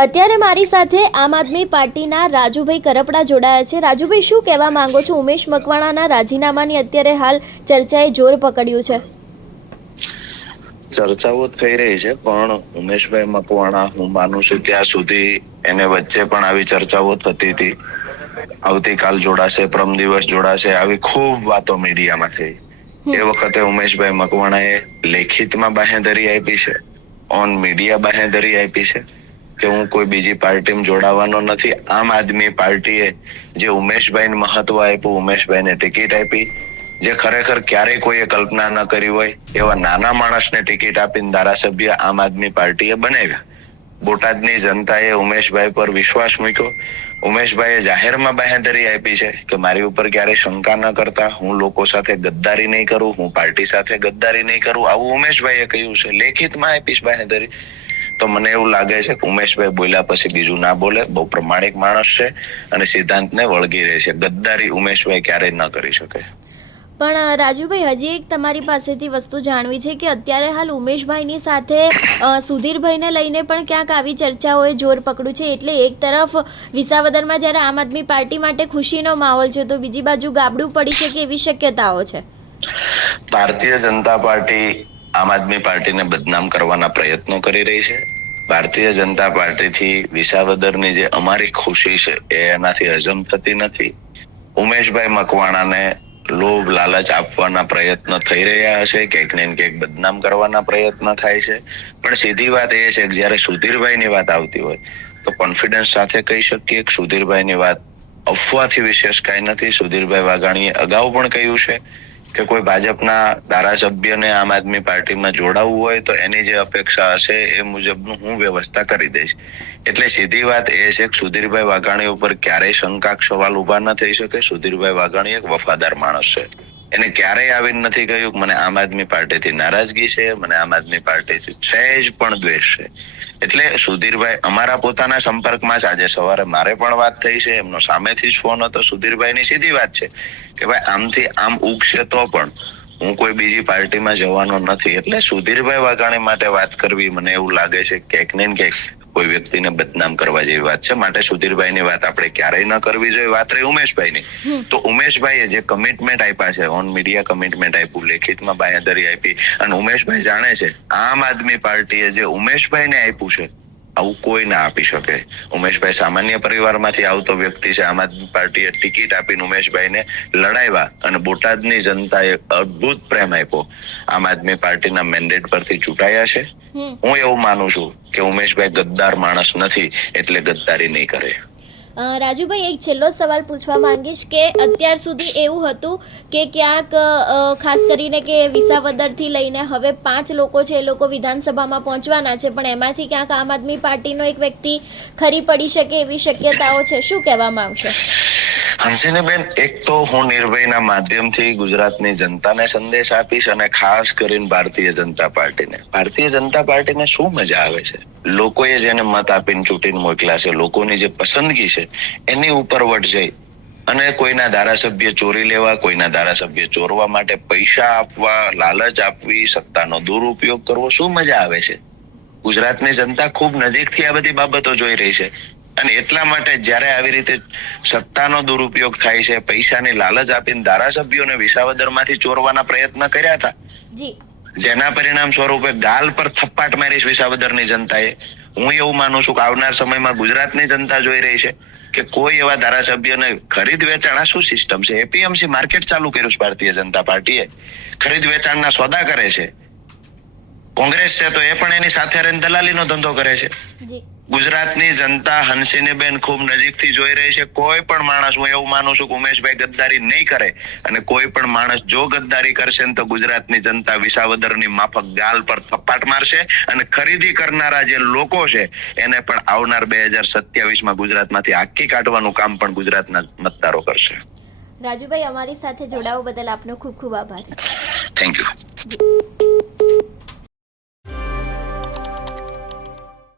અત્યારે મારી સાથે આમ આદમી પાર્ટીના રાજુભાઈ કરપડા જોડાયા છે। રાજુભાઈ, શું કહેવા માંગો છો? ઉમેશ મકવાણાના રાજીનામાની અત્યારે હાલ ચર્ચાએ જોર પકડ્યું છે। ચર્ચાઓ થઈ રહી છે, પણ ઉમેશભાઈ મકવાણા હું માનું છું ત્યાં સુધી એને વચ્ચે પણ આવી ચર્ચાઓ થતી હતી। આવતીકાલ જોડાશે, પરમ દિવસ જોડાશે, આવી ખૂબ વાતો મીડિયામાં થઈ। એ વખતે ઉમેશભાઈ મકવાણાએ લેખિતમાં બાહેંધરી આપી છે, ઓન મીડિયા બાહેંધરી આપી છે કે હું કોઈ બીજી પાર્ટીમાં જોડાવાનો નથી। આમ આદમી પાર્ટીએ જે ઉમેશભાઈને મહત્વ આપ્યું, ઉમેશભાઈને ટિકિટ આપી, જે ખરેખર ક્યારેય કોઈએ કલ્પના ન કરી હોય એવા નાના માણસને ટિકિટ આપીને ધારાસભ્ય આમ આદમી પાર્ટીએ બનાવ્યા। બોટાદની જનતાએ ઉમેશભાઈ પર વિશ્વાસ મૂક્યો। ઉમેશભાઈએ જાહેરમાં બાહેંધરી આપી છે કે મારી ઉપર ક્યારેય શંકા ન કરતા, હું લોકો સાથે ગદ્દારી નહીં કરું, હું પાર્ટી સાથે ગદ્દારી નહીં કરું, આવું ઉમેશભાઈએ કહ્યું છે। લેખિતમાં આપીશ બાહેંધરી। તો મને એવું લાગે છે કે ઉમેશભાઈ બોલ્યા પછી બીજું ના બોલે, બહુ પ્રમાણિક માણસ છે અને સિદ્ધાંતને વળગી રહે છે। ગદ્દારી ઉમેશભાઈ ક્યારેય ન કરી શકે। પણ રાજુભાઈ, હજી એક તમારી પાસેથી વસ્તુ જાણવી છે કે અત્યારે હાલ ઉમેશભાઈની સાથે સુધીરભાઈને લઈને પણ ક્યાંક આવી ચર્ચાઓએ જોર પકડ્યું છે। એટલે એક તરફ વિસાવદરમાં જ્યારે આમ આદમી પાર્ટી માટે ખુશીનો માહોલ છે, તો બીજી બાજુ ગાબડું પડી શકે એવી શક્યતાઓ છે। ભારતીય જનતા પાર્ટી આમ આદમી પાર્ટીને બદનામ કરવાના પ્રયત્નો કરી રહી છે। ભારતીય જનતા પાર્ટીથી વિસાવદરની જે અમારી ખુશી છે એ એનાથી હજમ થતી નથી। ઉમેશભાઈ મકવાણાને લોભ લાલચ આપવાના પ્રયત્ન થઈ રહ્યા હશે, ક્યાંક ને ક્યાંક બદનામ કરવાના પ્રયત્ન થાય છે। પણ સીધી વાત એ છે કે જ્યારે સુધીરભાઈની વાત આવતી હોય તો કોન્ફિડન્સ સાથે કહી શકીએ કે સુધીરભાઈની વાત અફવાથી વિશેષ કાંઈ નથી। સુધીરભાઈ વાઘાણીએ અગાઉ પણ કહ્યું છે કે કોઈ ભાજપના ધારાસભ્યને આમ આદમી પાર્ટીમાં જોડાવવું હોય તો એની જે અપેક્ષા હશે એ મુજબનું હું વ્યવસ્થા કરી દઈશ। એટલે સીધી વાત એ છે કે સુધીરભાઈ વાઘાણી ઉપર ક્યારેય શંકા સવાલ ઉભા ન થઈ શકે। સુધીરભાઈ વાઘાણી એક વફાદાર માણસ છે, એને ક્યારેય આવીને નથી કહ્યું કે મને આમ આદમી પાર્ટીથી નારાજગી છે, મને આમ આદમી પાર્ટીથી સહેજ પણ દ્વેષ છે। એટલે સુધીરભાઈ અમારા પોતાના સંપર્કમાં જ, આજે સવારે મારે પણ વાત થઈ છે, એમનો સામેથી જ ફોન હતો। સુધીરભાઈની સીધી વાત છે કે ભાઈ આમથી આમ ઉગશે તો પણ હું કોઈ બીજી પાર્ટીમાં જવાનો નથી। એટલે સુધીરભાઈ વાઘાણી માટે વાત કરવી મને એવું લાગે છે ક્યાંક ને ક્યાંક કોઈ વ્યક્તિને બદનામ કરવા જેવી વાત છે। માટે સુધીરભાઈની વાત આપણે ક્યારેય ન કરવી જોઈએ। વાત રહી ઉમેશભાઈની, તો ઉમેશભાઈએ જે કમિટમેન્ટ આપ્યા છે, ઓન મીડિયા કમિટમેન્ટ આપ્યું, લેખિતમાં બાહેંધરી આપી, અને ઉમેશભાઈ જાણે છે આમ આદમી પાર્ટીએ જે ઉમેશભાઈને આપ્યું છે આવું કોઈ ના આપી શકે। ઉમેશભાઈ સામાન્ય પરિવારમાંથી આવતો વ્યક્તિ છે, આમ આદમી પાર્ટીએ ટિકિટ આપીને ઉમેશભાઈને લડાવ્યા અને બોટાદની જનતાએ અદ્ભુત પ્રેમ આપ્યો। આમ આદમી પાર્ટીના મેન્ડેટ પરથી ચૂંટાયા છે। હું એવું માનું છું કે ઉમેશભાઈ ગદ્દાર માણસ નથી, એટલે ગદ્દારી નહીં કરે। રાજુભાઈ, એક છેલ્લો સવાલ પૂછવા માંગીશ કે અત્યાર સુધી એવું હતું કે ક્યાંક ખાસ કરીને કે વિસાવદરથી લઈને હવે 5 લોકો છે, એ લોકો વિધાનસભામાં પહોંચવાના છે, પણ એમાંથી ક્યાંક આમ આદમી પાર્ટીનો એક વ્યક્તિ ખરી પડી શકે એવી શક્યતાઓ છે, શું કહેવા માંગશો? હંસિનીબેન, એક તો હું નિર્ભયના માધ્યમથી ગુજરાતની જનતાને સંદેશ આપીશ અને ખાસ કરીને ભારતીય જનતા પાર્ટીને શું મજા આવે છે, લોકોએ જેને મત આપીને ચૂંટીને મોકલ્યા છે, લોકોની જે પસંદગી છે એની ઉપર વટ જઈ અને કોઈના ધારાસભ્ય ચોરી લેવા, કોઈના ધારાસભ્ય ચોરવા માટે પૈસા આપવા, લાલચ આપવી, સત્તાનો દુરુપયોગ કરવો, શું મજા આવે છે? ગુજરાતની જનતા ખૂબ નજીકથી આ બધી બાબતો જોઈ રહી છે અને એટલા માટે જ્યારે આવી રીતે સત્તાનો દુરુપયોગ થાય છે, પૈસાની લાલચ આપીને ધારાસભ્યોને વિસાવદરમાંથી ચોરવાના પ્રયત્ન કર્યા હતા, જેના પરિણામ સ્વરૂપે ગાલ પર થપ્પાટ મારી વિસાવદરની જનતાએ। હું એવું માનું છું કે આવનાર સમયમાં ગુજરાતની જનતા જોઈ રહી છે કે કોઈ એવા ધારાસભ્યને ખરીદ વેચાણ, શું સિસ્ટમ છે, એપીએમસી માર્કેટ ચાલુ કર્યું છે ભારતીય જનતા પાર્ટીએ, ખરીદ વેચાણના સોદા કરે છે। કોંગ્રેસ છે તો એ પણ એની સાથે રહીને દલાલીનો ધંધો કરે છે। ગુજરાતની જનતા હંસિનીબેન ખૂબ નજીકથી જોઈ રહી છે। કોઈ પણ માણસ, હું એવું માનું છું કે ઉમેશભાઈ ગદ્દારી નહીં કરે, અને કોઈ પણ માણસ જો ગદ્દારી કરશે ને તો ગુજરાતની જનતા વિસાવદરની માફક ગાલ પર થપ્પાટ મારશે અને ખરીદી કરનારા જે લોકો છે એને પણ આવનાર 2027માં ગુજરાતમાંથી આખી કાઢવાનું કામ પણ ગુજરાતના મતદારો કરશે। રાજુભાઈ, અમારી સાથે જોડાવા બદલ આપનો ખૂબ ખૂબ આભાર। Thank you.